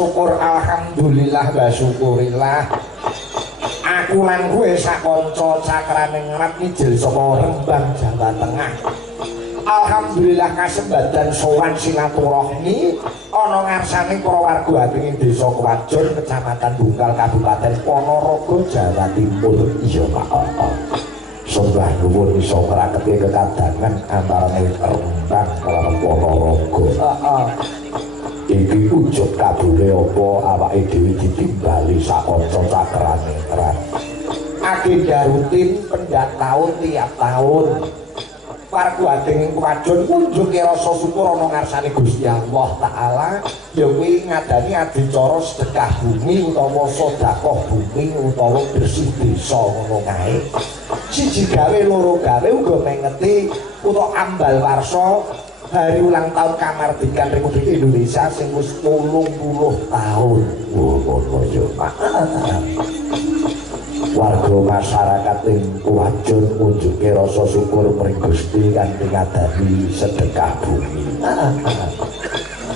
syukur alhamdulillah wa syukurillah. Aku lan kowe sakanca cakraning ngarep mijil saka Rembang Jawa Tengah. Alhamdulillah kasembadan sowan silaturahmi ana ngarsane para warga ing Desa Kwajon Kecamatan Bungkal Kabupaten Ponorogo Jawa Timur. Iya Pak. Sembah nuwun iso ngraketi kekadangan antarane Rembang karo Ponorogo. Iki ujug kabule apa awake dhewe ditimbali sakanca cakrane ngarep. Agenda rutin pendak tahun tiap tahun. Warga ing Kwajon ngunjuke rasa syukur ana ngarsane Gusti Allah taala ya kuwi ngadani adicara sedekah bumi utawa sedekah bumi utawa bersih desa ngono kae. Siji gawe loro gawe uga mengeti utawa ambal warsa hari ulang tahun kamardikan Republik Indonesia sing wis 80 tahun. Ngono yo Pak. Warga masyarakat ing Kwajon ngunjuke rasa syukur mring Gusti kanthi ngadani sedekah bumi.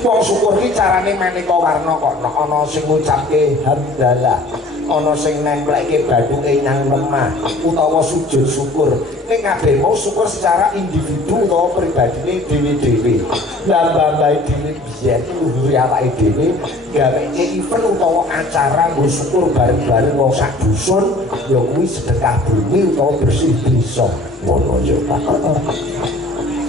Wong syukur ki carane maneka warna kok. Ana sing ngucapke hamdalah, ana sing nemplekke bathuke nang lemah utawa sujud syukur. Ning kabeh mau syukur secara individu utawa pribadine dhewe-dhewe. Lah mbambahe dhewe biyen luhur awake dhewe gawe event utawa acara nggo syukur bareng-bareng wong sak dusun ya kuwi sedekah bumi utawa bersih desa. Ngono ya Pak.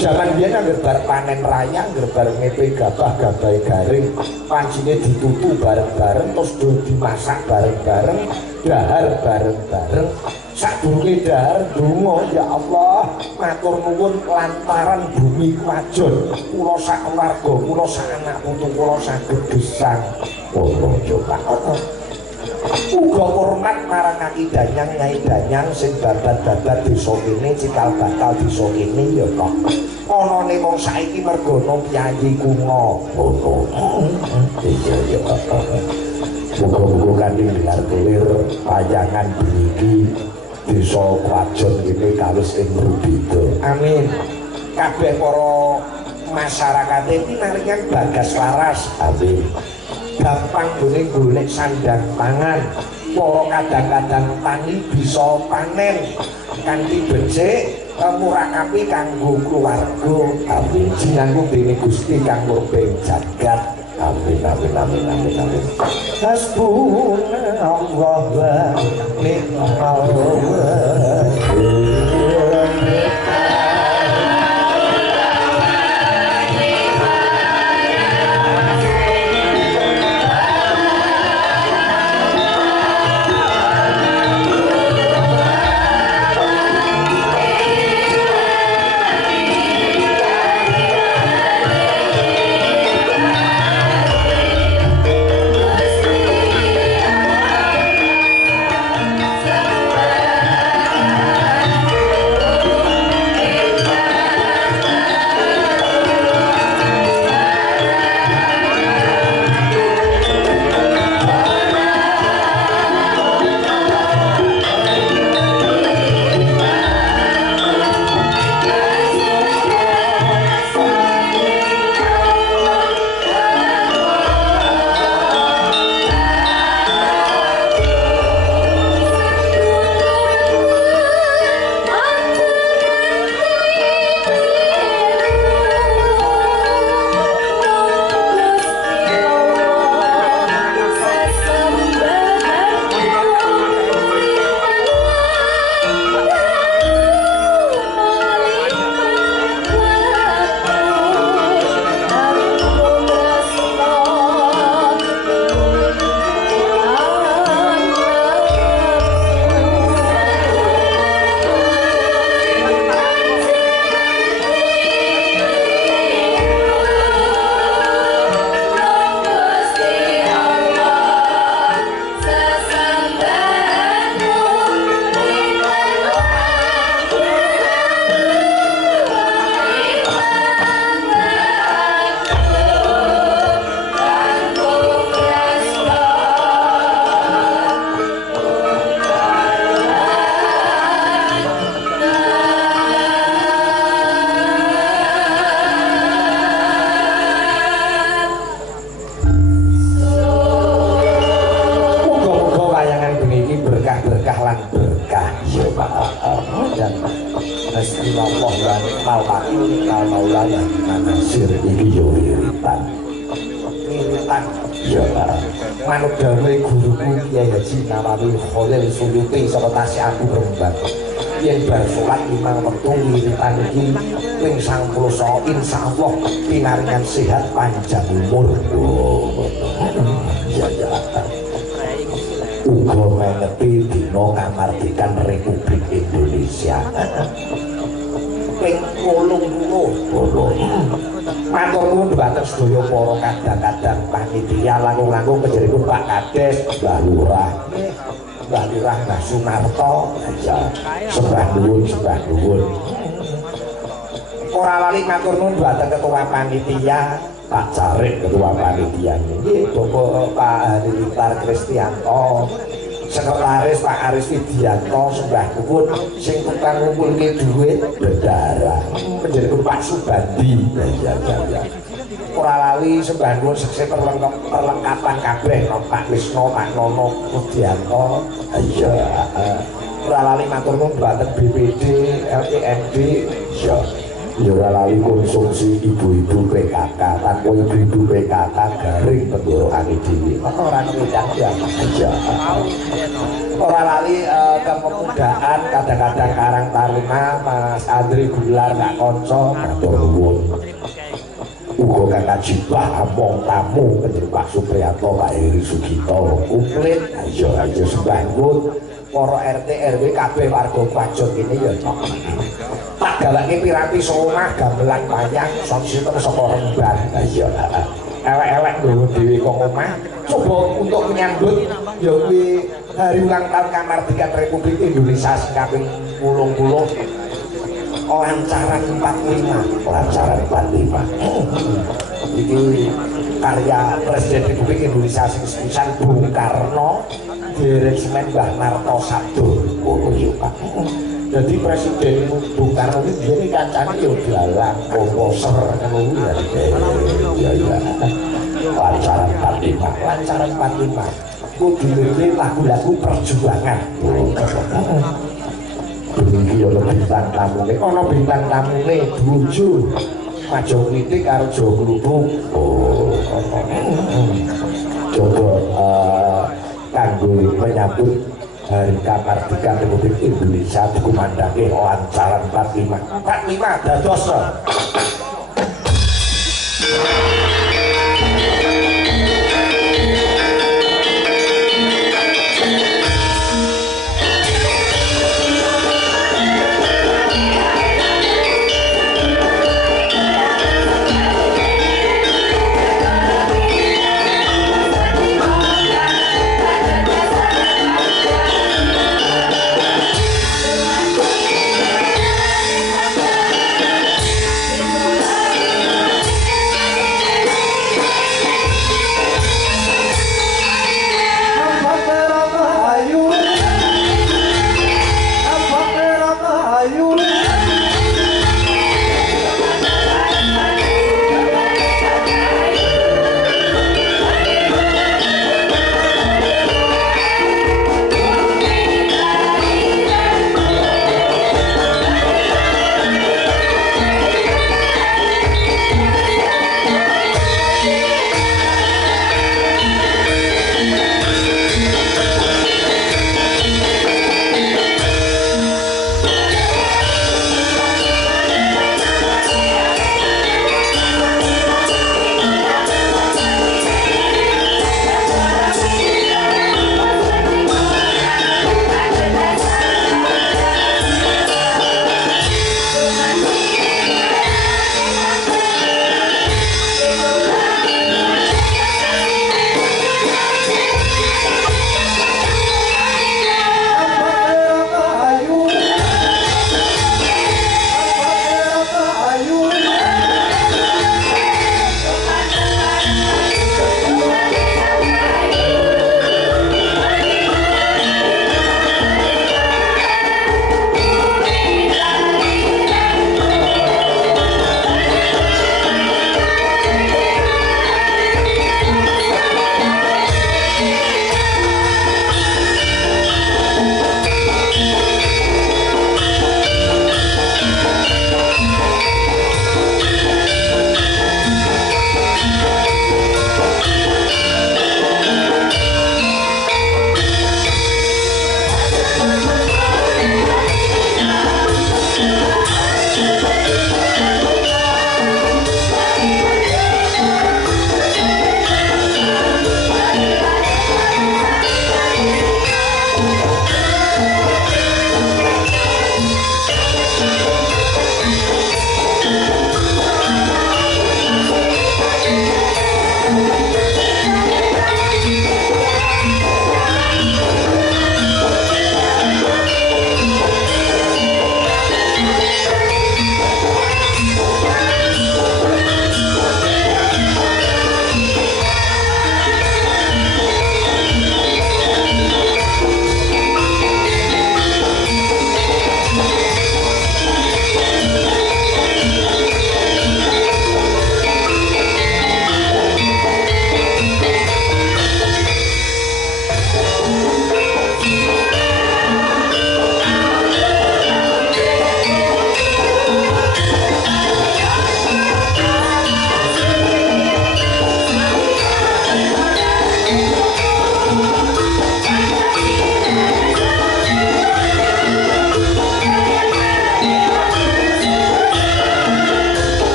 Jaman biyen anggere bar panen raya, anggere bar ngepe gabah-gabahe garing, pancine ditutu bareng-bareng terus dimasak bareng-bareng, dahar bareng-bareng. Sadurunge dahar donga ya Allah, matur nuwun lantaran bumi Kwajon, kula sak keluarga, kula sak anak putu kula saged gesang. Oh, coba. Uga hormat marang Aki Danyang Nyai Danyang sing babat-babat desa kene cikal bakal desa kene ya kok. Anane wong saiki mergono piyayi kuno. Oh. Iya ya. Muga-muga kanthi gelar kelir payangan bniki desa Kwajon iki kawis ing rubida. Amin. Kabeh para masyarakat pinaringan bagas waras. Amin. Gampang golek sandang pangan, para kadang-kadang tani bisa panen kanthi becik murakapi kanggo keluarga. Amin. Jinangku dening Gusti kang murbeng jagat. Amin amin amin amin amin. Hasbunallah wa ni'mal wakil. manut dawuhe guruku Kyai Haji Nawawi Khalil Suyuti saka Tasih Abu Rembang yen bar salat 5 wektu wiritan iki ping 99 insyaallah pinaringan sehat panjang umur. Ya ya. Uga mengerti dina kamardikan Republik Indonesia. Ping 80. Matur nuwun dhumateng sedaya para kadang-kadang panitia langkung-langkung panjenenganipun Pak Kades, Mbah Lurah. Mbah Lurah Mbah Sunarto, ya sembah nuwun. Ora lali matur nuwun dhumateng ketua panitia Pak Carik, ketua panitia nggih Bapak Pak Halilintar Kristianto, sekretaris Pak Aris Widianto, sembah nuwun sing tukang ngumpulke dhuwit bendara panjenenganipun Pak Subandi. Ya. Ora lali sembah nuwun seksih perlengkapan kabeh Pak Wisno, Pak Nono Widianto. Ya. Ora lali matur nuwun dhumateng BPD, LPMD. Ya ora lali konsumsi ibu-ibu PKK, tanpa ibu-ibu PKK garing tenggorokane dhewe. Ora ngedang ya. Ora lali kepemudaan kadang-kadang Karang Taruna Mas Andri Gular Kak Konco matur nuwun. Uga Kang Kajibah among tamu panjenengan Pak Supriyanto, Pak Heri Sugito komplit. Ayo sembah nuwun para RT RW kabeh warga Pajon kene ya. Tak galake piranti omah gamelan wayang son sinten saka Rembang. Ayo elek-elek nggawa dhewe kok omah. Coba untuk menyambut ya kuwi hari ulang tahun kamardikan Republik Indonesia sing kaping 80 lancaran 45. Iki karya Presiden Republik Indonesia sing sepisan Bung Karno, Direksemen Mbah Narto Sabdo. Ngono yo Pak. Jadi Presiden Bung Karno iki dene kancane yo dalang komposer ngono ya. Lancaran 45. Kudu dhewe lagu-lagu perjuangan. Iki ana bintang tamune, bintang tamune bojo Majapahit karo Jawa Klubung. Coba kanggo menyambut Hari Kamardikan Republik Indonesia dikumandake lancaran 45 dados.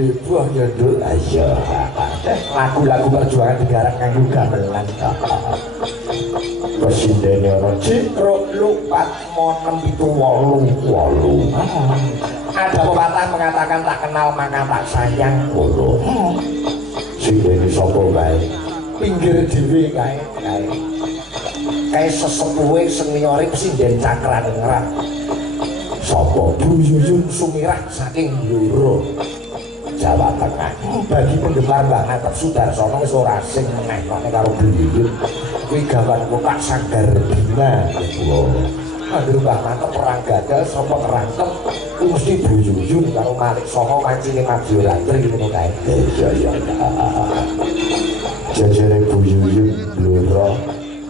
Ibu ya Nduk. Ayo. Lagu-lagu perjuangan digarap nganggo gamelan. Presindene ana Citro Lupat Monem itu 8. Ada pepatah mengatakan tak kenal maka tak sayang. Sing dene sapa bae. Pinggir dhewe kae. Kae sesepuhe seniore Presiden Cakraningrat. Sapa Bu Yuyun Sumirah saking Bluro Jawa Tengah. Bagi penggemar Mbah Ngatep Sudarsono wis ora asing meneh karo Bu Yuyun. Kuwi gawan kotak Sanggar Bima. Anggere Mbah Ngatep perang gagal sapa kerantem mesti Bu Yuyun karo Malik Soho mancine Maju Ratri ngono kae. Iya. Jajare Bu Yuyun Bluro.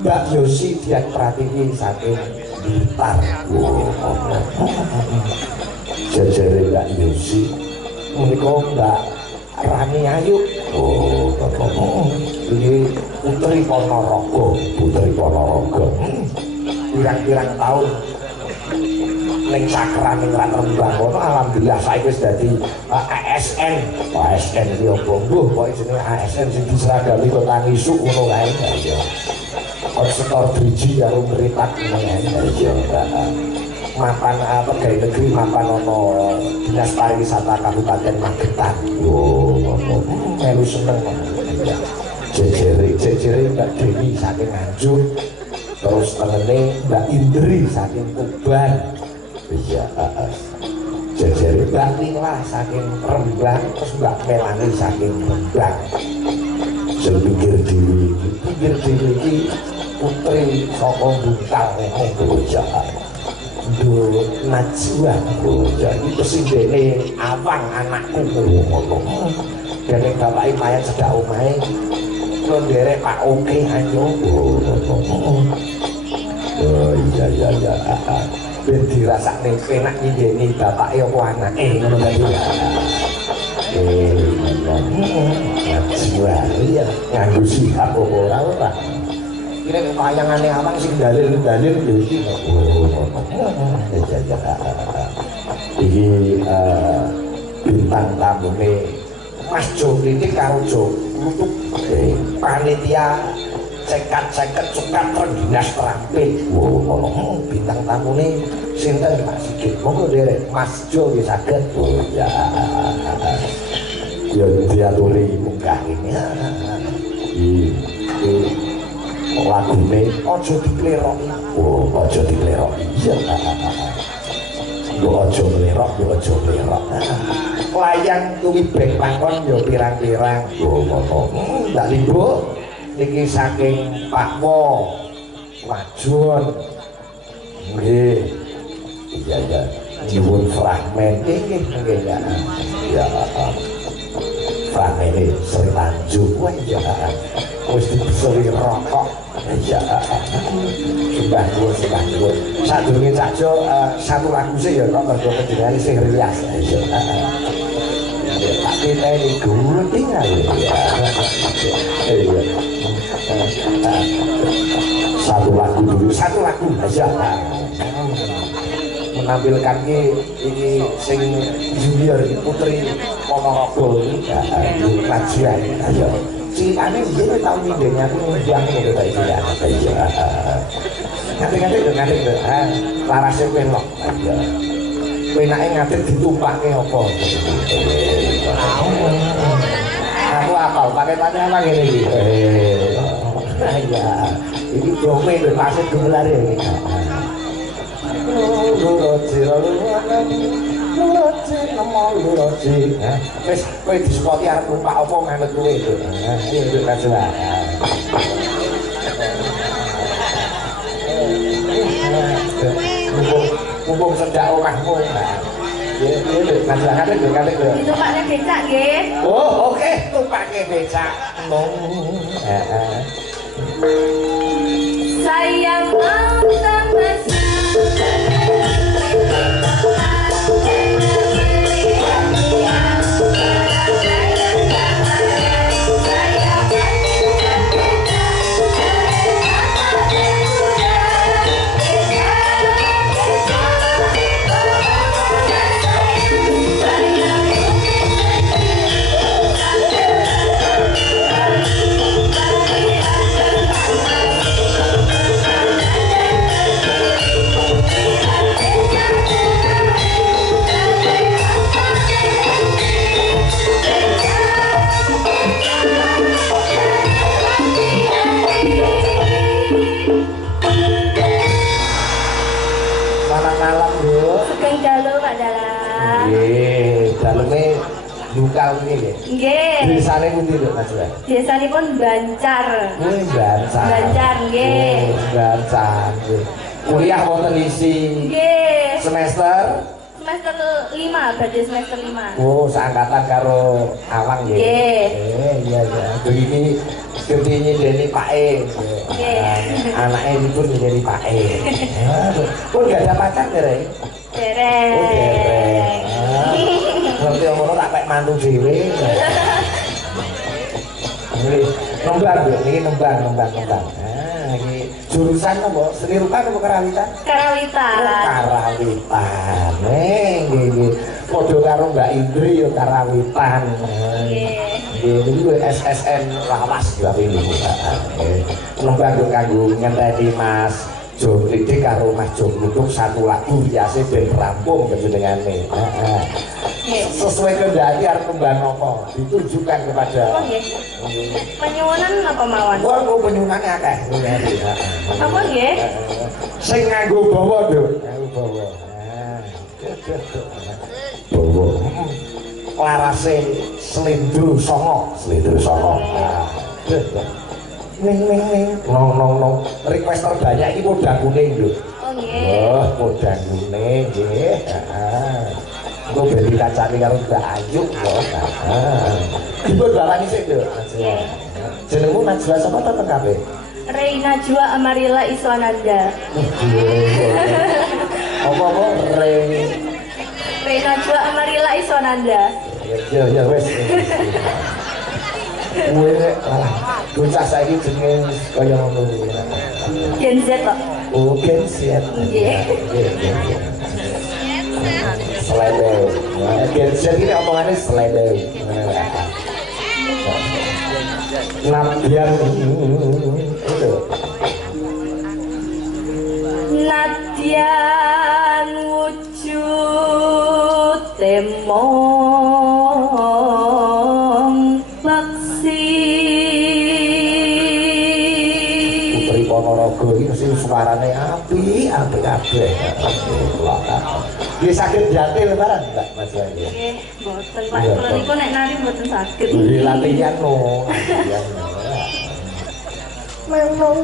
Mbak Yosi Dian Pratiwi saking Blitar. Jajare Mbak Yosi menika Mbak Rani Ayu. Ini Putri Ponorogo. Pirang-pirang tahun ning Cakraningrat Rembang kono alhamdulillah saiki wis dadi ASN. ASN iki opo? Mbuh kok jenenge ASN sing diseragami kota Ngisuk ngono kae. Ya. Konsektor driji karo mripat ngene. Ya. Mapan pegawai negeri mapan ono Dinas Pariwisata Kabupaten Magetan. Melu seneng. Jejere Mbak Dewi saking Nganjuk. Terus tengene Mbak Indri saking Tuban. Iya. Jejere Mbak Lila saking Rembang, terus Mbak Melani saking Rembang. Sing pinggir dhewe iki putri saka Buntal Boja. Nduk Najwa Boja iki presindene Awang anakku ngono. Dene bapake mayat cedak omahe. Kulo nderek Pak Oke ayo. Oh iya. Ben dirasakne penak ngene bapake apa anake ngono tadi. Najwa iya nganggo sikap ora. Kira wayangane Awang sing dalil-dalil ya iki. Iki bintang tamune Mas Jo Kritik karo Jo Lutuk panitia cekat sukat terdinas terampil. Bintang tamune sinten Pak Sigit. Monggo nderek Mas Jo nggih saged. Ya. Ya diaturi munggah ini. Lagune aja dipleroki. Aja dipleroki. Iya. Yo aja mlerok. Layang kuwi bek pangkon yo pirang-pirang. Ngono. Ndak Limbo iki saking Pak Wo Wajun. Nggih. Iya. Nyuwun fragmen nggih ya. Ya. Fragmen Sri Tanjung wae ya. Wis dibesuri rokok. Ya. Sudah dulu. Sadurunge saja satu lagu sih ya kok mergo kedengaran sing rias. Ya. Tapi tadi gunting aja ya. Satu lagu aja. Menampilkan ini sing junior Putri Ponorogo ini Najwa aja. Ceritanya dia tahun ini aku ngundang gitu tadi ya. Ngantik larasnya pelok aja. Penake ngatik ditumpake apa? Aku apal pakai tanya apa ngene iki. Ya, iki dome lho pasir gemelar ya. Wis kowe disepoti arep numpak apa nganut kowe itu. Iki lho Najwa. Mumpung sedak omahmu. Iya, ngatek lho. Ditumpakne becak nggih. Oh, oke, tumpake becak. Sayang sama Selamat malam, Bu. Sugeng dalu Pak Dalang. Nggih, daleme Dukal nggih. Nggih. Desane pundi lho Mas? Desanipun Bancar. Bancar. Bancar nggih. Bancar. Kuliah wonten isi Nggih. semester Semester 5, berarti semester 5. Oh, seangkatan karo Awang nggih. Nggih. Iya iya. Begini gedene dene Pak E. Nggih. Anake pun jadi Pak E. Oh, enggak ada pacar dereng. Dereng. Oh, dereng. Nanti ngono tak pek mantu dhewe. Nggih, nembang yo, iki nembang. Iki jurusan apa? Seni rupa apa karawitan? Karawitan. Karawitan. Nggih. Padha karo Mbak Indri yo karawitan. Nggih. Nggih, SSN lawas ya ini. Nembang yo kanggo ngenteni Mas Jomridi karo Mas Jomruduk satu lagu biasa ben rampung panjenengane. Heeh. Sesuai kehendak arep kembang apa ditujukan kepada Oh nggih. Penyuwunan apa mawon? wong penyunane akeh. Apa nggih? Sing nganggo bawa lho, nganggo bawa. Bawa. Larase slendro songo. Ning. Nong. Request terbanyak iki podang kuning lho. Oh nggih. Oh, podang kuning nggih. Heeh. Engko beli kacane karo Mbak Ayu kok. Heeh. Dipun balani sik lho. Nggih. Jenengmu Najwa sapa to kabeh? Reina Jua Amarilla Iswananda. Apa Reina Jua Amarilla Iswananda. Ya wis. Kuwi bocah saiki jenenge kaya ngono. Gen Z kok. Oh, Gen Z. Nggih. Slede. Gen Z ini omongannya slede. Nabian itu. Nadian wujud temong baksi. Putri Ponorogo ini mesti suarane api kabeh. Nggih saged jatil barang Mbak Mas Wandi. Nggih, mboten Pak. Kula niku nek nari mboten saged. Nggih latihan no. Memang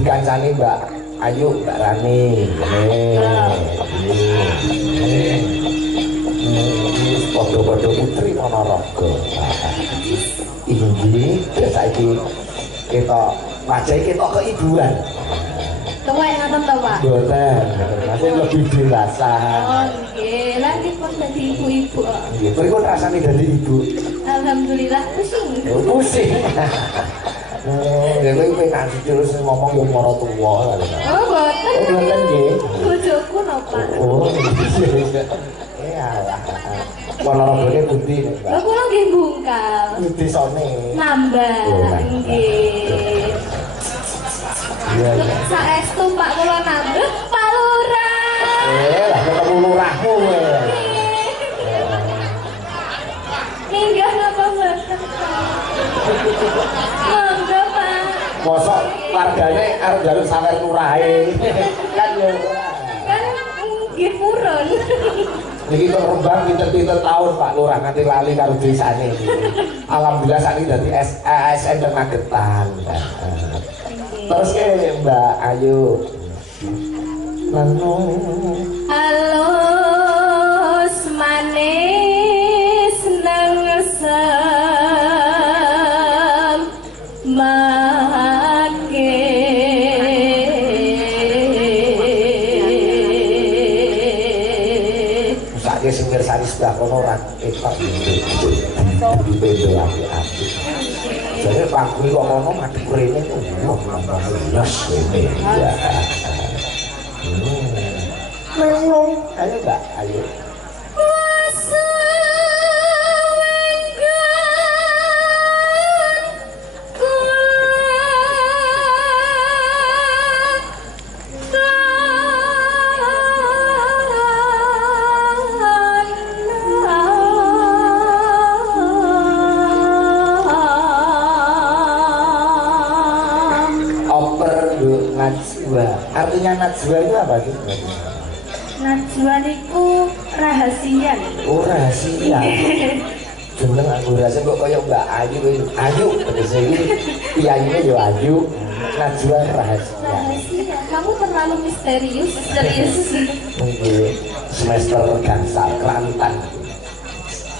dikancani Mbak Ayu, Mbak Rani. Podo-podo putri Ponorogo. Ini saiki kita wajah kita keibuan. Tuwek ngoten to, Pak? Mboten, masih lebih dewasa. Oh, nggih. Lah dipun dadi ibu-ibu kok. Nggih, pripun rasane dadi ibu? Alhamdulillah pusing. Oh, pusing. Ya kowe nanti terus ngomong yang mara tuwa. Oh, mboten. Oh, mboten nggih. Bojoku no, Pak. Oh. Alah. Ponorogo pundi, Mbak? Lha kula nggih bungkal. Desane. Nambah. Nggih. Iya. Saestu Pak kula nambah Pak Lurah. Lah ketemu lurahmu kowe. Minggah napa mboten? Monggo, Pak. Mosok wargane arep njaluk sawer lurahe. Kan yo. Kan nggih purun. Niki kok Rembang pinter-pinter tahun Pak Lurah nganti lali karo desane iki. Alhamdulillah sakniki dadi ASN dan Magetan. Terus ke Mbak Ayu. Halus manis nengsem make Saiki sing mirsani sebelah kono ora ketok di bendo api-api. Jadi pangku kok kono madhep rene yes ini ya. Ayo Mbak, ayo. Artinya najwa itu apa sih? Najwa niku rahasia. Oh rahasia. Jeneng aku rasa kok kaya Mbak Ayu ini. Ayu tegese iki piyayine yo Ayu. Najwa rahasia. Rahasia. Kamu terlalu misterius. Nggih. Semester gangsal Kelantan.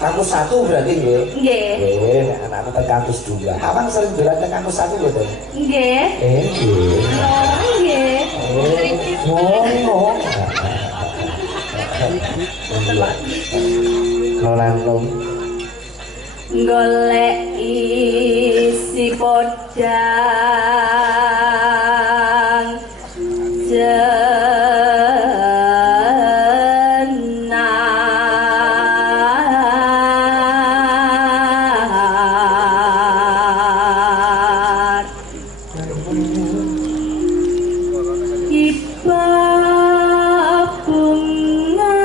Kampus 1 berarti nggih. Nggih. Nggih, nek anakku teng kampus 2. Awang sering dolan teng kampus 1 mboten? Nggih. Nggih. Nggih. Ngono. Nolanung golek isi podang jenar iba bunga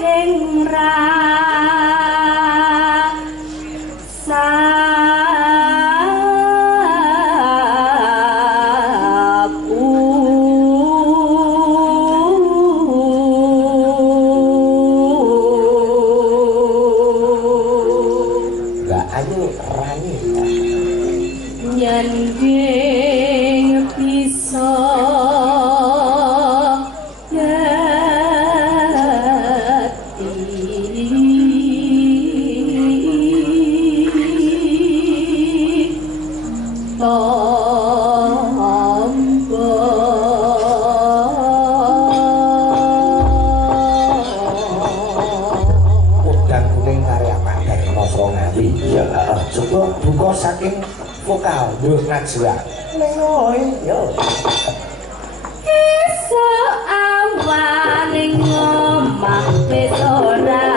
hengra nyanding bisa coba buka saking vokal duh najwa lengoy yo esok awan ning omah wis ora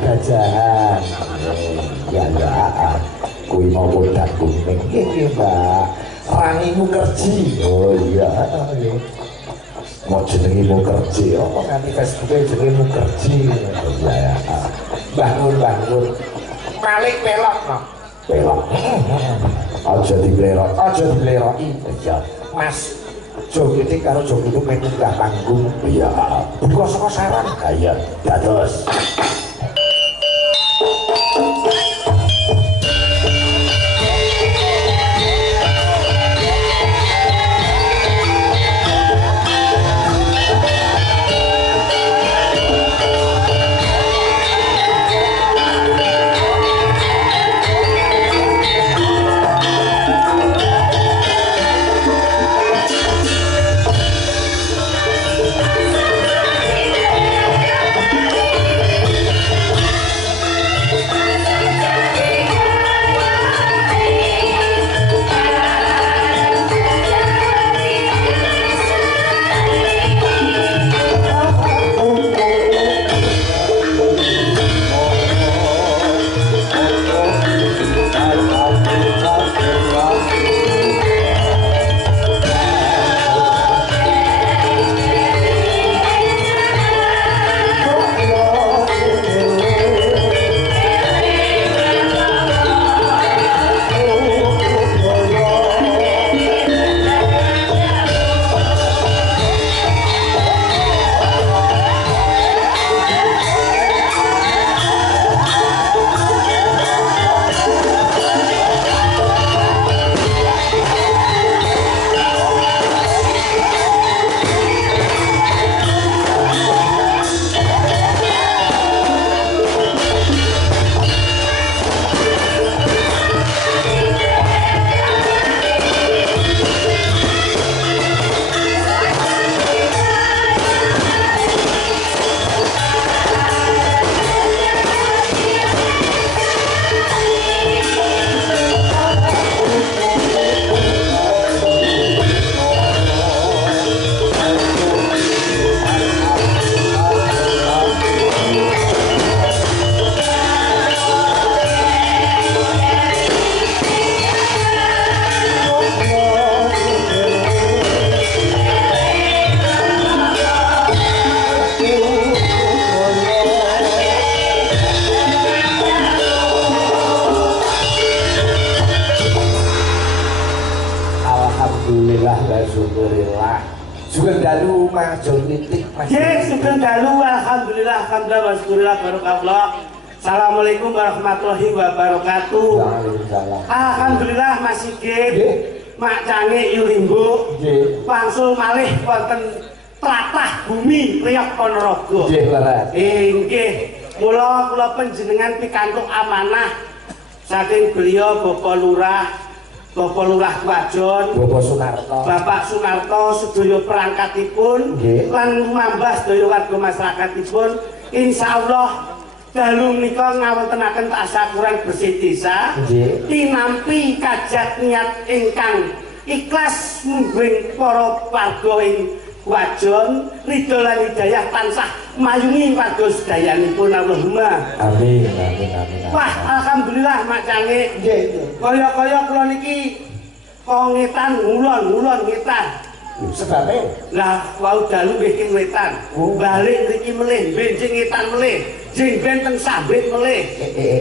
gajah-gajahan. Ya ya. Kuwi mau bodak kuning iki, Mbak. Rangimu kerji. Oh iya. Mau jenengimu kerji. Apa nganti Facebooke jenengimu kerji. Ya ya. Bangun. Malik pelok no. Pelok. Aja dileroki. Iya. Mas joget karo joget itu menunggah panggung. Iya. Buka saka saran. Iya. Dados. Assalamualaikum warahmatullahi wabarakatuh. Alhamdulillah Mas Sigit, Mak Cange Yulimbo, wangsul malih wonten tlatah bumi Riok Ponorogo. Inggih, kula panjenengan pikantuk amanah saking beliau Bapak Lurah Wajon, Bapak Sunarto sedaya perangkatipun lan mambah sedaya warga masyarakatipun. Insyaallah dalu menika ngawontenaken tasyakuran bersih desa tinampi kajat niat ingkang ikhlas mungging para warga ing Wajon ridho lan hidayah tansah mayungi warga sedayanipun Allahumma amin. Wah alhamdulillah Mak Cange kaya-kaya kula niki kongetan ngulon ngetan sebabnya lah wau dalu nggih ing wetan balik mriki melih benjing ngetan melih jeng benteng sambit melih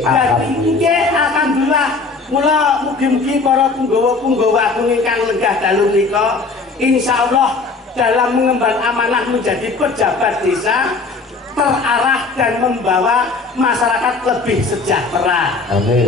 dadi nggih alhamdulillah mula mugi-mugi para punggawa-punggawa agung ingkang lenggah dalu menika insyaallah dalam mengemban amanah menjadi pejabat desa terarah dan membawa masyarakat lebih sejahtera. Amin.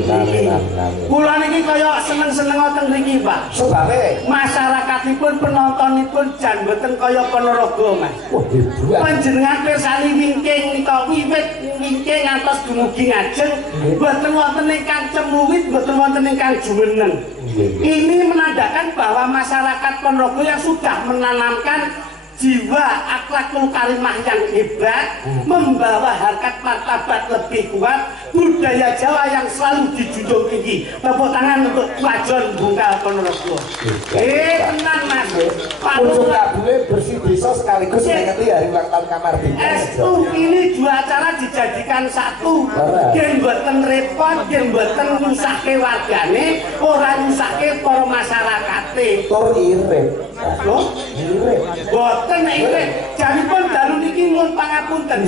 Kula niki kaya seneng-seneng ngoten niki, Pak. Sebabe masyarakatipun penontonipun jan mboten kaya Ponorogo, Mas. Wah, hebat. Panjenengan pirsani wingking nika wiwit wingking ngantos dumugi ngajeng, mboten wonten ingkang cemuwit, mboten wonten ingkang jumeneng. Ini menandakan bahwa masyarakat Ponorogo yang sudah menanamkan jiwa akhlakul karimah yang hebat, membawa harkat martabat lebih kuat, budaya Jawa yang selalu dijunjung tinggi. Tepuk tangan untuk Wajon Bungkal Ponorogo. Tenang Mas. Pucuk kabule bersih desa sekaligus mengeti hari ulang tahun Kamardikan. Estu ini dua acara dijadikan satu. Gen mboten repot, gen mboten nyusahke wargane, ora nyusahke para masyarakate. Tur irit. Loh, Irit. boten irit. Janipun dalu niki nyuwun pangapunten.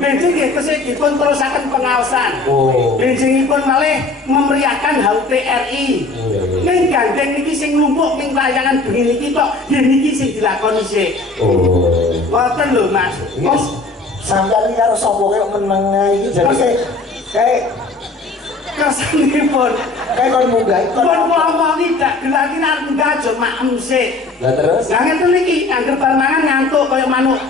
Benjing nggih kesih dipun terusaken pengaosan. Benjingipun malih memeriahkan HUT RI. Ning gandeng niki sing numpuk ning layangan bengi niki tok, nggih niki sing dilakoni sik. Boten lho Mas. Sampeyan iki karo sapa kaya meneng iki jadi kayak kesanipun kayak kon munggah pun ngomongi dak gelatinan munggah aja maem sik. Lah terus Lah ngeten iki angger bar mangan ngantuk kaya manuk.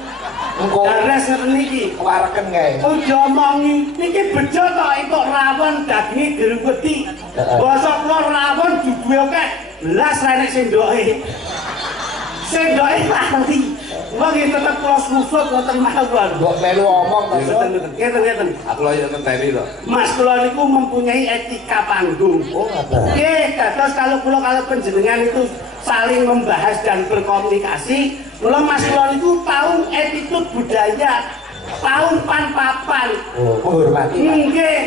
engko Dares ngeten iki. wareken kae. Ojo omongi niki bejo tok entuk rawon daginge gerungeti. Basa kula rawon duduhe akeh, belas ra nek sendoke. Sendoke lali. Wong iki tetep kula susut wonten mawon. Mbok melu omong to. Ngeten. Aku lagi ngenteni to. Mas kula niku mempunyai etika panggung. Oh, ngoten. Nggih, dados kalau kula panjenengan itu saling membahas dan berkomunikasi, kula Mas kula niku tahu attitude budaya, tahu pan-papan. Oh, menghormati. Nggih.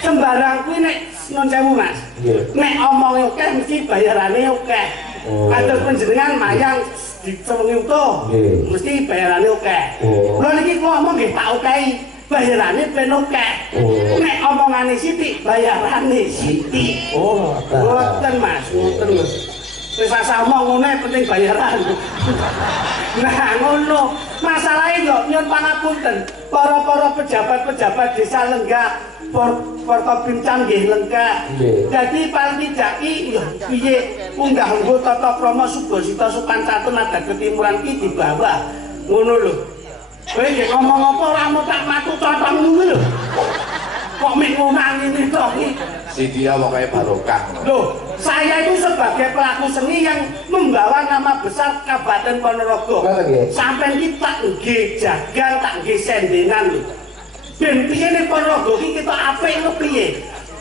Sembarang kuwi nek nun sewu Mas. Nggih. Nek omonge akeh mesti bayarane akeh. Oh. Kados panjenengan mayang disewengi utuh. Nggih. Mesti bayarane akeh. Oh. Kula niki kula omong nggih tak okehi. Bayarane ben akeh. Oh. Nek omongane sithik bayarane sithik. Oh, Ngoten Mas, ngoten lho. Wis asa omong ngono penting bayaran. Nah, ngono. Masalahe yo nyuwun pangapunten, para pejabat-pejabat desa lenggah Forkopim nggih lenggah. Nggih. Dadi paling tidak ki yo piye unggah nggo tata krama Subasita Supancatun ada ketimuran ki dibawa. Ngono lho. Kowe nggih ngomong apa ora mau tak matu cotongmu lho. Kok mek ngomong ini tok iki. Si dia pokoknya barokah. Loh, saya itu sebagai pelaku seni yang membawa nama besar Kabupaten Ponorogo. Sampai kita nggih jagal, tak nggih sendenan lho. Ben piye ning Ponorogo iki kita apik lho piye?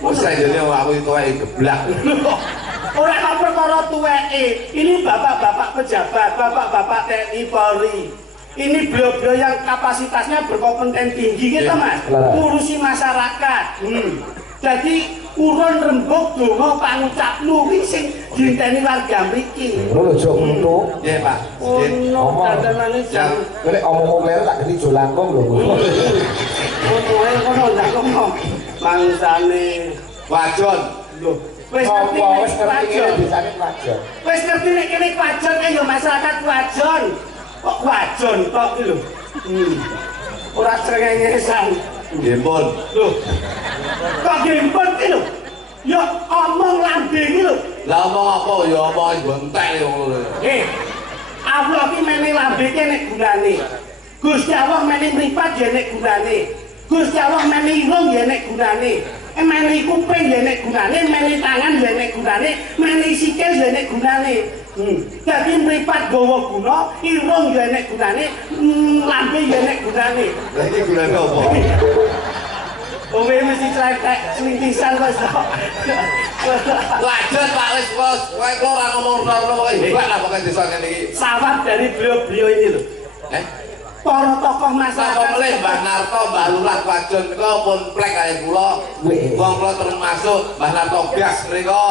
Wis jane aku itu ae geblak. Ora kok perkara tuweke. Ini bapak-bapak pejabat, bapak-bapak TNI Polri. Ini beliau-beliau yang kapasitasnya berkompeten tinggi gitu Mas. Ngurusi masyarakat. Jadi urun rembug donga pangucapmu iki sing dinteni warga mriki. Lho aja ngono. Nggih, Pak. Oh, Nggih. no, dandanane Jam Nek omong kleru tak geni jo langkung lho. ngono ndak ngomong. Mangsane Wajon. lho. Wis ngerti Apa wis nek ngerti wajon. ngene desane wajon. Wis ngerti nek kene wajon kan ya masyarakat wajon. Kok wajon tok iki lho. Ora crengengesan. nggih pun. Lho. Kok gempet iki lho. Ya omong lambe iki lho. Lah omong apa ya omong gontek ngono lho. Allah ki mene lambe ki nek gunane. Gusti Allah mene mripat ya nek gunane. Gusti Allah mene irung ya nek gunane. Mene kuping ya nek gunane, mene tangan ya nek gunane, mene sikil ya nek gunane. Dadi mripat gawa guna, irung ya nek gunane, lambe ya nek gunane. Lah iki gunane apa? Owe mesti cetek selintisan kok. Wajon Pak wis kowe ora ngomong-ngomong kok hebat lah pokoke desa ngene iki. Sawab dari beliau-beliau ini loh. Para tokoh Sapa masyarakat melih Mbah Narto, Mbah Lurah Wajon menika pun plek kaya kula. Wong kula termasuk Mbah Narto Gas menika.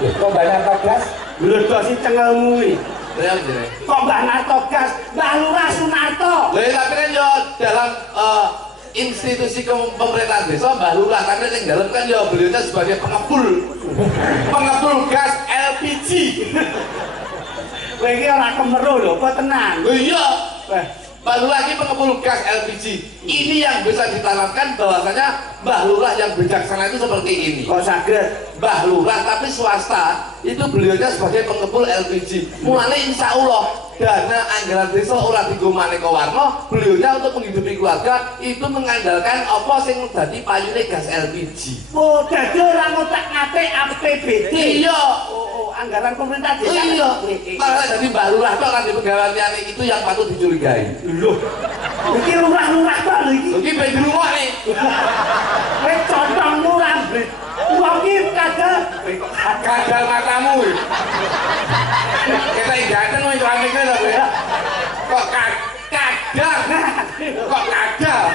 Kok banyak togas? bledosi cengelmu iki. Lha jere. Kok Mbah Narto Gas, Mbah Lurah Sunarto. Lha tapi kan yo dalam institusi pemerintahan desa Mbah Lurah tapi yang dalam kan ya beliaunya sebagai pengepul gas LPG. Kowe iki ora kemeru lho, kok tenang. Oh iya. Mbah Lurah ini pengepul gas LPG. Ini yang bisa ditanamkan bahwasanya Mbah Lurah yang bijaksana itu seperti ini. Kok saged Mbah Lurah tapi swasta itu beliaunya sebagai pengepul LPG. Mulanya insya Allah dana anggaran desa ora digo maneka warna, beliaunya untuk menghidupi keluarga itu mengandalkan apa sing dadi payune gas LPG. oh dadi ora ngotak-ngatik APBD. Iya. Oh, anggaran pemerintah desa. Iya. Malah jadi Mbak Lurah tok kan di pegawai liyane itu yang patut dicurigai. Lho. Iki lurah-lurah tok lho iki. Iki ben dirungokne. Wis contohmu rambut. Wong iki Gagal matamu. Kita ingatkan mau iklannya lho. Kok kadang. Kok kadang.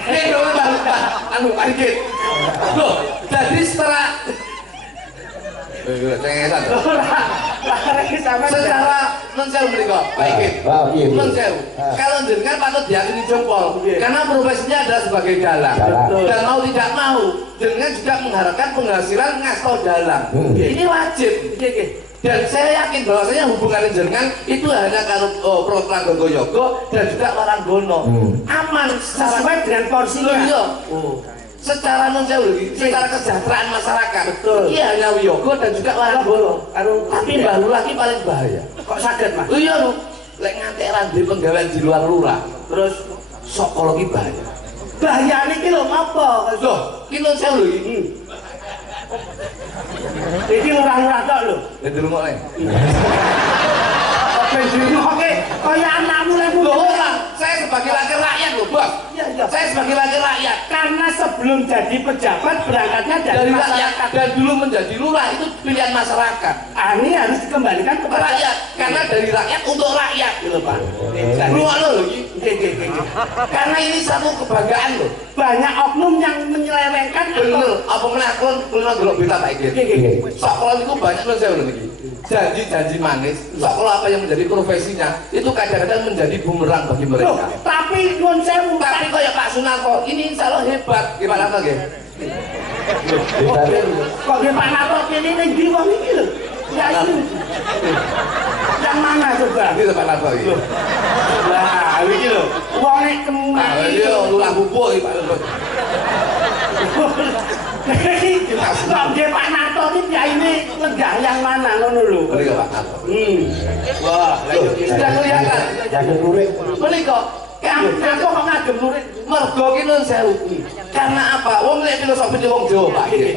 Ini dulu anu dikit. Loh, jadi setelah secara non-sewu mereka, baik non-sewu. Kalau jenengan patut diakini jempol, karena profesinya adalah sebagai dalang. Dan mau tidak mau, jenengan juga mengharapkan penghasilan ngasto dalang. Ini wajib. Dan saya yakin bahwasanya hubungan jenengan itu hanya karo Pranggogo Yogo dan juga Waranggono. Aman sesuai dengan porsinya. Iya. Secara non sewu, secara kesejahteraan masyarakat. Betul. Iya hanya Wiyogo dan juga Waranggono. Tapi Mbah Lurah ini paling bahaya. Kok sakit, Mas? Iya lho. Lek ngantek randhe penggawean di luar lurah. Terus psikologi bahaya. Bahayane iki lho apa? Loh, iki non sewu lho iki. Iki lurah-lurah tok lho. Lek dirungokne. Ben dirungokke kaya anakmu lek Loh, ora. Saya sebagai wakil rakyat loh, Bos. Iya. Saya sebagai wakil rakyat. Karena sebelum jadi pejabat berangkatnya dari Rakyat masyarakat. dan dulu menjadi lurah itu pilihan masyarakat. Ini harus dikembalikan kepada Rakyat, karena dari rakyat untuk rakyat gitu Pak. Rumah lo iki. Karena ini satu kebanggaan loh. Banyak oknum yang menyelewengkan Bener, apa meneh kulon delok berita Pak Iki. Sok kulon itu banyak loh saya lho iki. Janji-janji manis, sok kulon apa yang menjadi profesinya itu kadang-kadang menjadi bumerang bagi mereka. Tapi nun sewu, Tapi kayak Pak Sunarko, ini insya Allah hebat. Gimana tuh, Ge? kok dia Pak Nato ini ning ndi wong iki lho. Ya itu. Yang mana coba? Ini Pak Narto iki. Lah, iki lho. Wong nek kemana? Iya, lurah bubuk iki Pak Narto. Kok dia Pak Nato ini ya ini lenggah yang mana ngono lho. Ini Pak Narto. Wah, Sudah kelihatan. Yakin lurik. Menika aku kok ngagem lurik. mergo ki nun sewu. Karena apa? Wong lek filosofi wong Jawa Pak iki.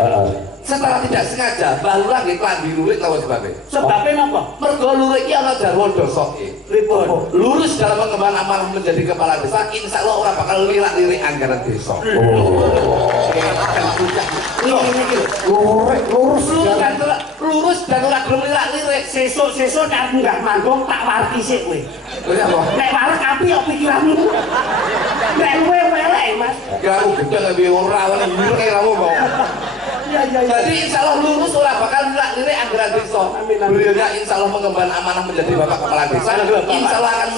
Setelah tidak sengaja Mbah Lurah nggih klambi lurik lawan sebabnya. Sebabnya napa? Mergo lurik iki ana jarwo dosoke. Pripun? Lurus dalam pengembangan amanah menjadi kepala desa, insya Allah orang bakal lirik-lirik anggaran desa. Lurus dan orang belum lirik-lirik. Sesuk nek munggah manggung tak warti sik kowe. Nek warek api kok pikiranmu. Nek kowe welek, Mas. Ya aku gede lebih orang ini biru kayak kamu mau. Iya. Jadi insya Allah lurus orang bakal lirik anggaran desa. Beliaunya insya Allah mengemban amanah menjadi bapak kepala desa. Insya Allah akan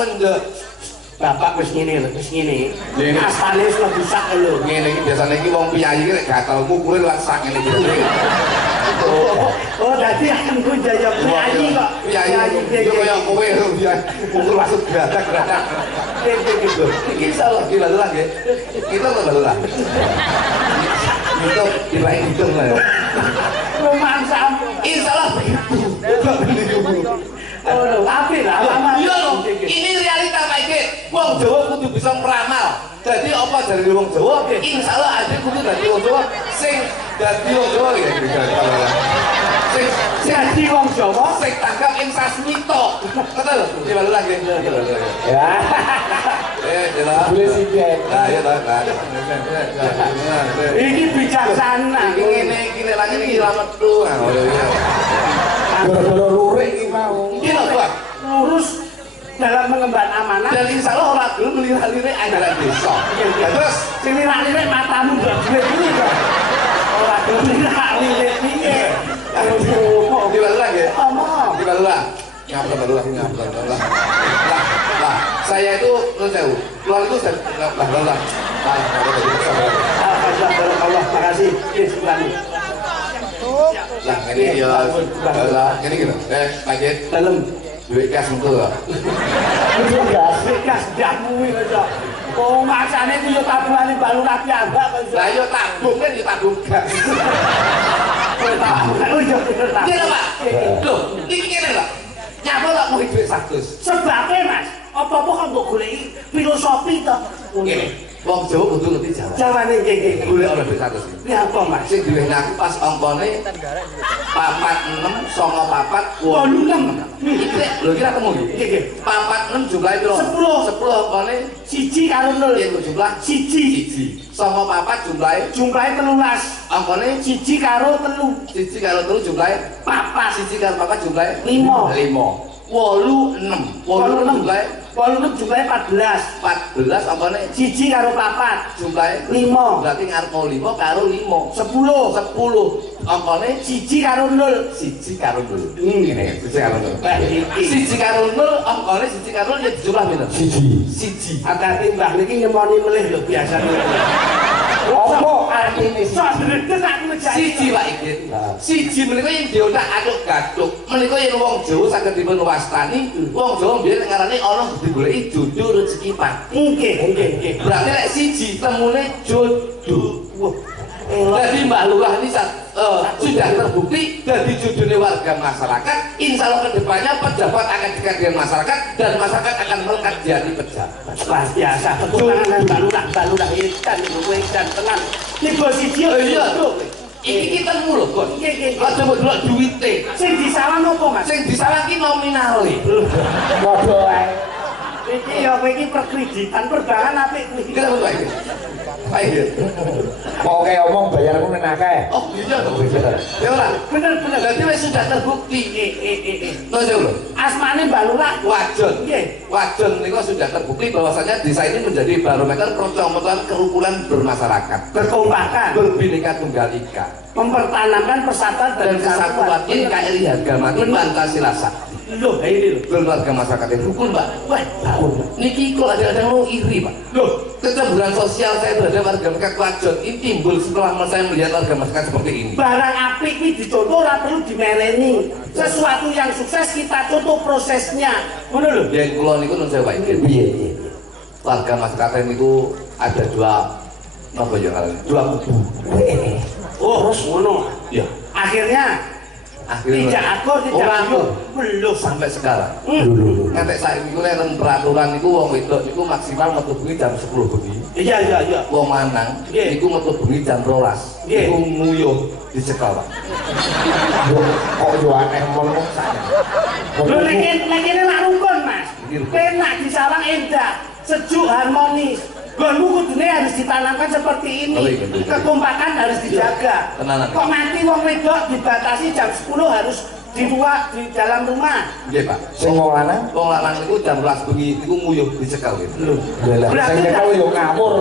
Bapak wis ngene lho, wis ngene. Asane wis lebih sak lho. ngene iki biasane iki wong piyayi iki nek gatel kukure lak sak ngene iki. Oh, dadi akan ku jaya piyayi kok. Piyayi iki koyo kowe lho piyayi. Kukur masuk gradak-gradak. Iki insya Allah gila-gila nggih. Kita gila-gila. Itu dilain hitung lah ya. Rumah sampun. Insya Allah begitu. Oh, api lah lama. Ini realita Pak Iki. Wong Jawa kudu bisa meramal. Jadi apa dari wong Jawa? Insya Allah ada kudu dari wong Jawa. Sing dari wong Jawa ya. Sing Jadi wong Jawa sing tangkap insasmito. Betul? Gimana lagi? Ya. Jelas. Boleh sih dia. Nah, ya lah. ini bijaksana. Ini lagi ini selamat tuh. Gara-gara lurik iki mau. Ini loh, Pak. Lurus dalam mengemban amanah. Dan insya Allah orang dulu melirik-lirik anggaran desa. Terus Sing lirik matamu ndak duwe iki kok. Ora lirik piye. Gimana lagi? Omong. Gimana? Ngapel lah. Lah, saya itu menurut saya, keluar itu saya lah. Allah, makasih. Bismillah. Lah, ini ya, lah, ini gitu. Lagi Dalam duit kas betul lah. gas jamu iki kok. Oh, masane ku yo tabungan Mbak Lurah piyambak kok. Lah yo tabung kan yo tabung gas. Oh iya bener ta. Iya Pak. Loh, iki kene lho. Nyapa lak mau duit 100. Sebabnya Mas, apa-apa kan mbok goleki filosofi to. Ngene. Wong Jawa kudu ngerti Jawa. Jawane nggih. Golek ana duit 100. Ya apa, Mas? Sing duwe ngaku pas angkane 46 songo papat 86. Iki lho kira ketemu iki. Nggih. 46 jumlahe piro? 10 angkane 1 karo 0. piye jumlah 1. songo papat jumlahe Jumlahe 13. angkane 1 karo 3. 1 karo 3 jumlahe Papat. 1 karo papat jumlahe 5. 86 jumlahe 86 jumlahe 14. 14 angkane 1 karo 4. jumlahe 5. berarti ngarep 5 karo 5 10. 10 angkane 1 karo 0. 1 karo 0 ngene 1 karo 0 Iki. 1 karo 0 angkane 1 karo 0 ya dijumlah pinten siji 1 Hati-hati Mbah niki nyemoni melih lho biasane. apa artine Sok dredes aku ngejak. siji Pak Igit siji menika yen diotak aduk gaduk menika yen wong Jawa saged dipun wastani wong Jawa biyen ngarani ana digoleki jodoh rezeki Pak Nggih. berarti lek siji temune jodoh Wah. jadi Mbak Lurah ini sudah terbukti dari jodohnya warga masyarakat. Insya Allah kedepannya pejabat akan dekat dengan masyarakat dan masyarakat akan melekat jadi pejabat. Luar biasa. Ketutangan Mbak Lurah edan kowe dan tenan. Iki bos siji Iya. Iki kita mulu kok. Nggih. Aja mbok delok duwite. Sing disawang opo, Mas? Sing disawang ki nominale. padha ae Iki ya kowe iki perkreditan perbankan apik kuwi. Kita Pak Igit. Pak Igit. kok kayak omong bayarku nek akeh Oh iya dong. Ya ora. Bener. Berarti wis sudah terbukti. Terus lho. Asmane Mbak Lurah Wajon. Nggih. Wajon niku sudah terbukti bahwasanya desa ini menjadi barometer percontohan kerukunan bermasyarakat, berkompakan, berbineka tunggal ika, mempertahankan persatuan dan kesatuan NKRI harga mati Pancasila sakti. Loh, ini loh. Keluarga masyarakat yang rukun, Pak. Wah, niki kok ada mau iri, Pak. loh, Kecemburuan sosial saya terhadap warga masyarakat Wajon ini timbul setelah saya melihat warga masyarakat seperti ini. barang apik ini dicontoh ora perlu dimeleni. Sesuatu yang sukses kita contoh prosesnya. Ngono lho. Yang kulon itu nun saya Pak Igit. piye Warga masyarakat itu ada dua kubu. Oh, terus ngono. Ya. Akhirnya Akhirnya tidak akur, tidak Ora akur. belum sampai sekarang. dulu Ngantek saiki ku nek peraturan niku wong wedok niku maksimal metu bengi jam 10 bengi. Iya. Wong lanang Nggih. niku metu bengi jam 12. Nggih. Niku nguyuh dicekel, Pak. kok yo aneh ngono Lho nek kene lak rukun, Mas. Nggih. Penak disawang endah, sejuk harmonis. Gonmu kudune harus ditanamkan seperti ini. Oh, iya, betul. Kekompakan harus dijaga. Tenanan. Kok mati wong wedok dibatasi jam 10 harus di dalam rumah. Nggih, Pak. sing wong lanang Wong lanang niku jam 12 bengi niku nguyuh dicekel gitu. Lah Berarti sing kok yo ngawur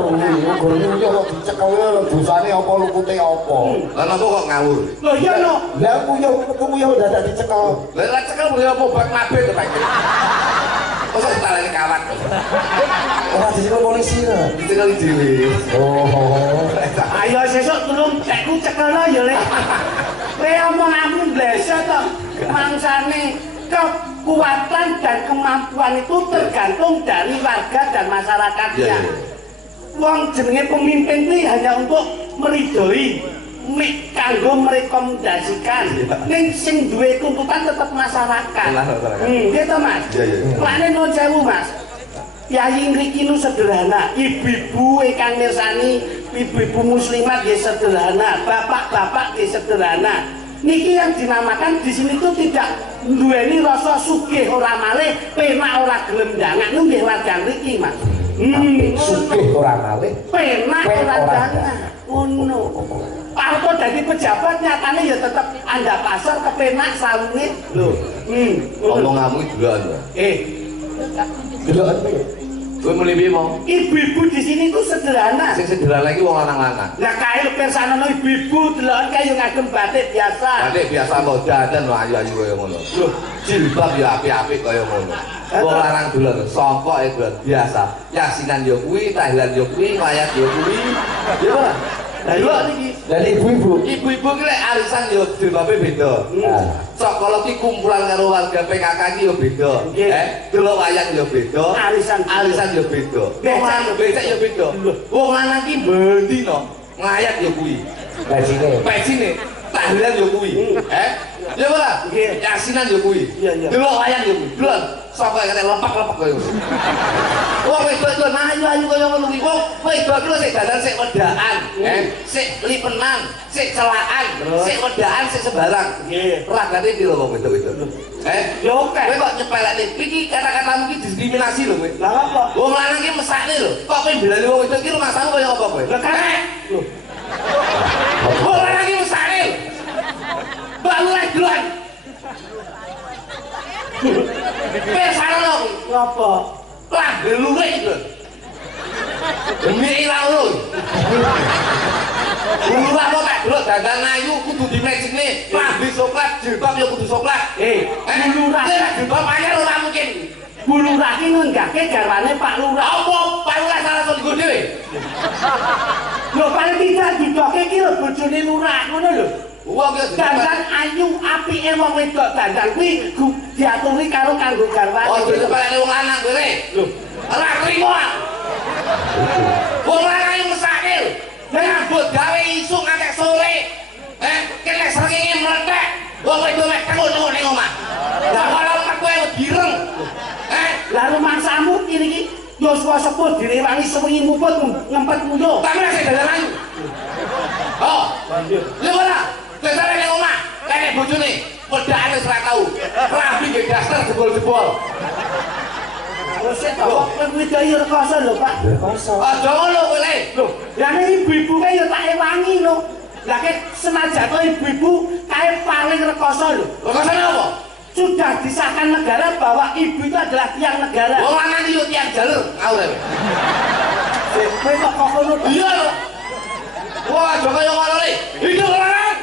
kuwi yo kok dicekel dosane apa lupute apa Lah napa kok ngawur? Loh iya no. lah kuyo dadak dicekel Lah cekel boleh apa bak mabit to, Pak. Masa ditaleni kawat. ora dicekel polisi lho Dicekel dhewe. oh Ayo sesuk tulung tekku cekelno ya Le. Kowe omong blesa to. Mangsane kekuatan dan kemampuan itu tergantung dari warga dan masyarakatnya. Iya. Wong jenenge pemimpin kuwi hanya untuk meridhoi, kanggo merekomendasikan. Ning sing duwe tuntutan tetap masyarakat. Masyarakat. Gitu Mas. Iya. Lane nuwun sewu Mas. Yayi ngriki nu sederhana, ibu-ibu ingkang mirsani, ibu-ibu muslimat nggih sederhana, bapak-bapak nggih sederhana. Niki yang dinamakan di sini tuh tidak duweni rasa sugih ora malih, penak ora gelem ndangan nu nggih wadang ngriki, Mas. sugih ora malih Penak ora ndangan. Ngono. Parpo dadi pejabat nyatane ya tetep anda pasar kepenak sawunge. Lho. Omonganmu iki duluan, Pak. delok piye Kowe muni piye mau? Ibu-ibu di sini tuh sederhana. Sing sederhana iki wong lanang-lanang. Lah kae lho pirsanono ibu-ibu deloken kae yo ngagem batik biasa. Adik biasa lo dandan lo ayu-ayu kaya ngono. Lho, jilbab ya apik-apik kaya ngono. Wong lanang dolan songkok e dolan biasa. Yasinan yo kuwi, tahlilan yo kuwi, nglayat yo kuwi. Ya ora? Lah yo niki. dan ibu-ibu Ibu-ibu ki lek arisan yo jilbabe beda. Sok kalau ki kumpulan karo warga PKK ki yo beda. Delok wayang yo beda. Arisan yo beda. Wong lanang becek yo beda. Wong lanang ki bendino nglayat yo kuwi. bajine Pesine tahlilan yo kuwi. Ya ora? Nggih. Yasinan yo kuwi. Iya. Delok wayang yo kuwi. Delok sapa kate lempak-lempak koyo. Wong wedok itu ayu-ayu kaya ngono kuwi. Wong wedok iki lho sik dalan sik wedaan, sik lipenan, sik celaan, sik wedaan, sik sembarang. Nggih. Ragane piro wong wedok itu? Ya oke. Kowe kok nyepelekne? Iki kata-katamu iki diskriminasi lho kowe. Lah apa? Wong lanang iki mesakne lho. Kok kowe belani wong wedok iki rumasamu kaya apa kowe? Lah kan. Lho. Wong lanang iki mesakne. Mbak lurah duluan. Pesarono kuwi. Apa? Lah gelure itu. Demi ilang lho. Lurah kok tak delok dandan ayu kudu dimecikne. Lambe coklat, jilbab ya kudu coklat. Lurah. Jilbab anyar ora mungkin. Bu Lurah ki ngunggahke garwane Pak Lurah. Apa Pak Lurah salah satu dhewe? Lho paling tidak didoke ki lho bojone Lurah ngono lho. Wong ki Dandan ayu apike wong wedok dandan kuwi diaturi karo kanggo garwane. oh jadi pelane wong lanang kowe. Lho, Ora trimo. Wong lanang iki mesake. Nyambut gawe isu nganti sore. Kene srengenge meletek. Wong wedok mek tengok ning omah. Lah kalau kowe direng. lah rumangsamu kene iki yo sepuh direwangi sewengi muput ngempet muyo. Tapi nek sing dalan ayu. Oh. Lha ora. Kesare ning omah. Kene bojone wedane ora tau. Rabi nggih daster jebol-jebol. Terus kok kuwi daya rekoso lho, Pak. Rekoso. Aja ngono kowe le. Lho, lah nek ibu-ibu kae yo tak ewangi lho. Lah kek senajan to ibu-ibu kae paling rekoso lho. Rekosane apa? Sudah disahkan negara bahwa ibu itu adalah tiang negara. Wong lanang iki yo tiang jalur, ngawur. Kowe kok ngono? Iya lho. Wah, aja kaya ngono le. Hidup lanang.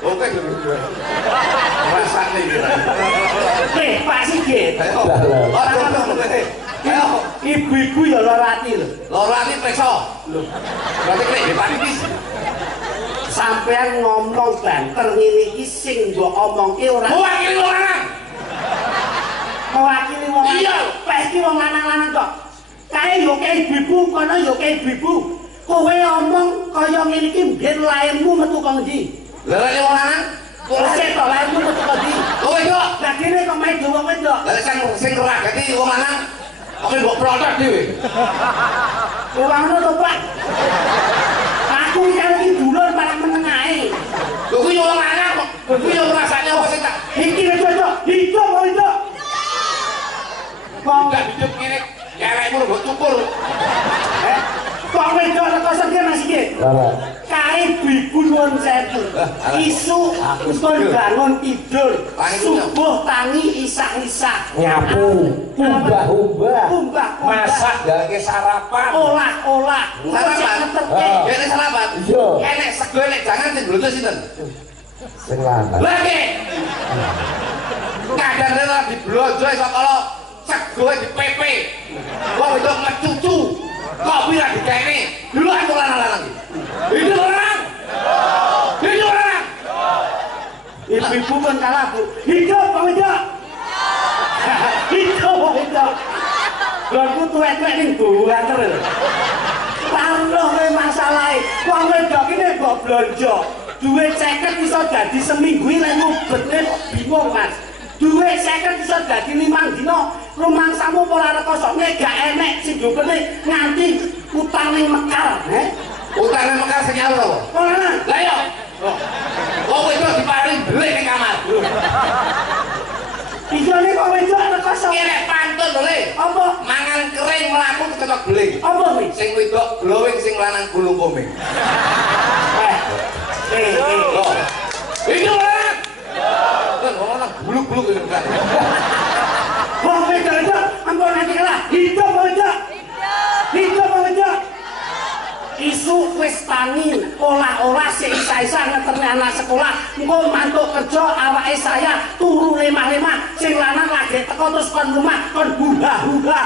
Oke, lho. Rasane iki. Pak Sigit. Ora ngono kowe. Ayo, Ibu-ibu ya lara ati lho. lara ati preksa. Lho. Berarti kene hepatitis. Sampean ngomong banter ngene iki sing mbok omongke ora Mewakili wong lanang. mewakili wong lanang. Iya. Pak iki wong lanang-lanang kok. Kae yo kae ibu, kono yo kae ibu. Kowe omong kaya ngene iki mbiyen lairmu metu kok ndi? Lah nek wong lanang, Ora ketok lairmu metu kok ndi? kowe kok Lah kene kok main wong wedok. lah sing ngeragati wong lanang kok mbok protes dhewe. Ora ngono to, Pak. Aku yang iki dulur malah menengae. Lho kuwi wong lanang kok. Kuwi yo rasane apa sing tak Iki lho hidup kok hidup. Kok gak hidup ngene kelekmu mbok cukur. kok wedok rekoso ki Mas iki? Kae ibu nuwun sewu. Isu kon bangun tidur. Subuh tangi isak-isak. Nyapu, umbah-umbah, masak gak sarapan. Olah-olah. Sarapan. Kene sarapan. Iya. Enek sego enek jangan sing blonjo sinten? Sing lanang. Lagi. Kadang ora diblonjo iso kala sego dipepe. Wong itu mecucu. Kopi ra dikene. Dulu aku lanang-lanang. Itu lanang. Itu lanang. Ibu-ibu kan kalah, Bu. Hidup kok wedok. Hidup kok wedok. Lha tuwek-tuwek ning banter. Taruh kowe masalahe. Wong wedok iki nek mbok blonjo, duit 50 iso dadi seminggu lek ngubetne bingung, Mas. Duit 50 iso dadi 5 dina. Rumangsamu ora rekoso nek gak enek sing jupene nganti utang ning Mekar, Utane Mekar sing nyaur apa? Ora. Lah iya. Wong itu diparing delik ning kamar. Ijone kok wedok rekoso. Kene pantun lho, Le. Apa? Mangan kering mlaku kecocok beling. Apa kuwi? Sing wedok glowing sing lanang gulung komeng. Loh. Itu lanang. Kan wong lanang buluk-buluk itu kan. Wong wedok itu ampun nanti kalah. Hidup kok wedok. Hidup kok wedok. Isu wis tangi olah-olah seisa-isa ngeterne anak sekolah engko mantuk kerja awake saya turu lemah-lemah sing lanang lagi teko terus kon rumah kon hubah-hubah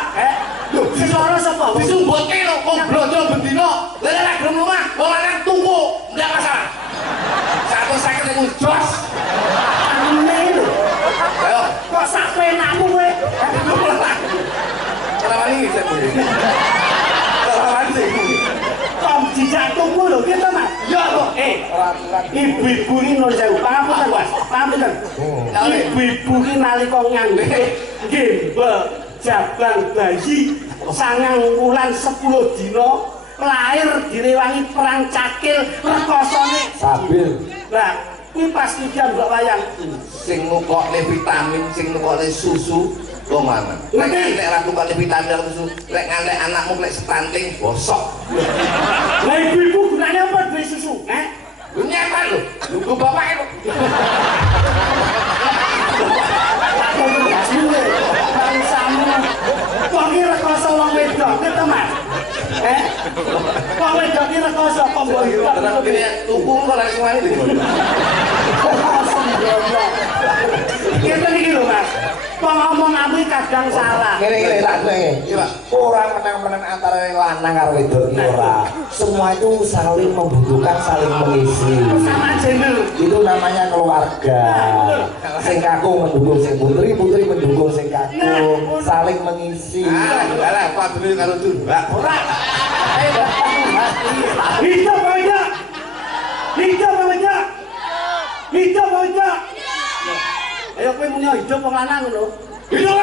lho sing lara sapa Disumbutke lho wong blonjo bendina. Lah nek gelem omah wong lanang tuku, ndak masalah. 150 ribu jos. aneh lho Ayo, kok sak penakmu kowe ora wani sik. Ora wani sik. kok dijak tuku lho gitu Mas Ya kok ibu-ibu ini non sewu pangapunten Mas pangapunten ibu-ibu ini nalika nganggo gembel jabang bayi 9 wulan 10 dina lahir direwangi perang cakil rekosane Sabil. lah kuwi pas ujian mbok wayang Sing nukokne vitamin, sing nukokne susu kok mana? Nek ra nukokne vitamin susu, lek ngantek anakmu lek stunting bosok. lah ibu-ibu gunane apa duwe susu Nyaman lho, nunggu bapak lho. Kok iki rekoso wong wedok to Mas kok wedok iki rekoso kok mbok hidup Tuku kok lek semane iki. Kita iki lho Mas ngomong aku kadang salah Ngene tak ngene. Iya, Pak. Ora menang-menang antara lanang karo wedok iki ora. Semua itu saling membutuhkan, saling mengisi. sama jendel Itu namanya keluarga. Sing kakung mendukung sing putri, putri mendukung sing kakung, saling mengisi. Alah, padune karo Mbak. ora hidup aja hidup aja hidup aja ayo kowe muni hidup wong lanang lho hidup